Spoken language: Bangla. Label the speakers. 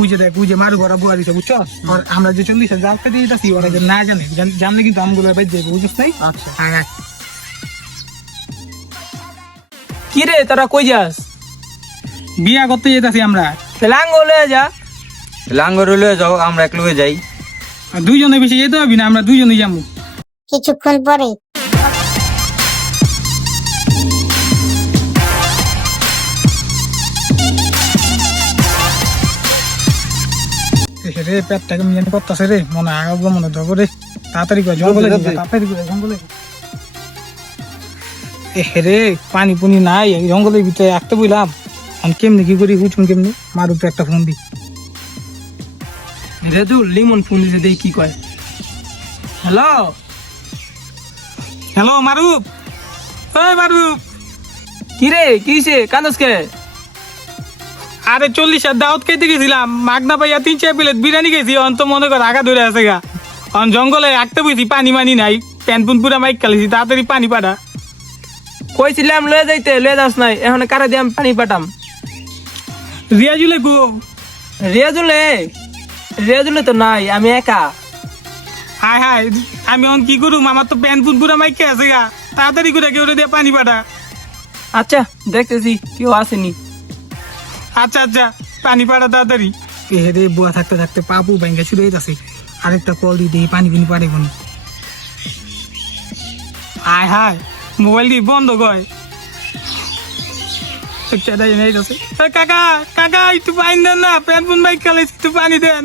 Speaker 1: ওই যে দেখ ওই যে মারু বুয়া দিছে বুঝছ? আর আমরা যে চল্লিশ পেতে দিতেছি ওরা যে না জানে। জানলে কিন্তু আমগুলো যাবে বুঝছিস নাই?
Speaker 2: আচ্ছা।
Speaker 1: হ্যাঁ হ্যাঁ।
Speaker 2: কি রে তোরা কই যাস?
Speaker 1: বিয়া করতে যেতেছি আমরা।
Speaker 2: তাহলে আঙ্গলে যা।
Speaker 3: লাঙ্গর হলে যাও আমরা এক লগে যাই।
Speaker 1: আর দুইজনে বেশি যেতে হবে না আমরা দুইজনে যাব
Speaker 4: কিছুক্ষণ পরে
Speaker 1: রে পেটটাকে মিয়ান করতেছে রে মনে আগাবো মনে ধরবো রে। তাড়াতাড়ি করে জঙ্গলে। তাড়াতাড়ি করে জঙ্গলে। এ রে পানি পুনি নাই এই জঙ্গলের ভিতরে রাখতে বললাম আমি কেমনি কি করি উঠুন কেমনি? মারু তো একটা ফোন দি
Speaker 2: রেজু লিমন ফোন দিছে দেখি কি কয়। হ্যালো?
Speaker 1: হ্যালো মারুপ ওই মারুপ
Speaker 2: কি রে কি হইছে? কান্দস কে?
Speaker 1: আরে চল্লিশ আর দাওয়াত খাইতে গেছিলাম। মাগনা পাইয়া তিন চার প্লেট বিরিয়ানি খেয়েছি অন্ত মনে কর আগা ধরে আছে গা। অন জঙ্গলে রাখতে বুঝি পানি মানি নাই প্যান পুন পুরা মাইক খেলেছি তাড়াতাড়ি পানি পাঠা।
Speaker 2: কইছিলাম লয়ে যাইতে লয়ে যাস নাই এখন কারে দিয়ে পানি পাঠাম?
Speaker 1: রিয়াজুলে গো।
Speaker 2: রিয়াজুলে? রিয়াজুলে তো নাই আমি একা।
Speaker 1: হায় হায় আমি অন কি করুম আমার তো প্যান পুন পুরা মাইক আছে গা। তাড়াতাড়ি করে কেউ দিয়ে পানি পাঠা।
Speaker 2: আচ্ছা দেখতেছি কেউ আসেনি।
Speaker 1: আচ্ছা আচ্ছা পানি পাড়া তাড়াতাড়ি। রে বুয়া থাকতে থাকতে পাপু ব্যাংকে শুরু হয়ে যাচ্ছে। আরেকটা কল দিয়ে দিই পানি পিনি পারে বোন আয় হায় মোবাইল দিয়ে বন্ধ কয়। কাকা কাকা একটু পানি দেন না প্যান্ট বাইক খালাইছি একটু পানি দেন।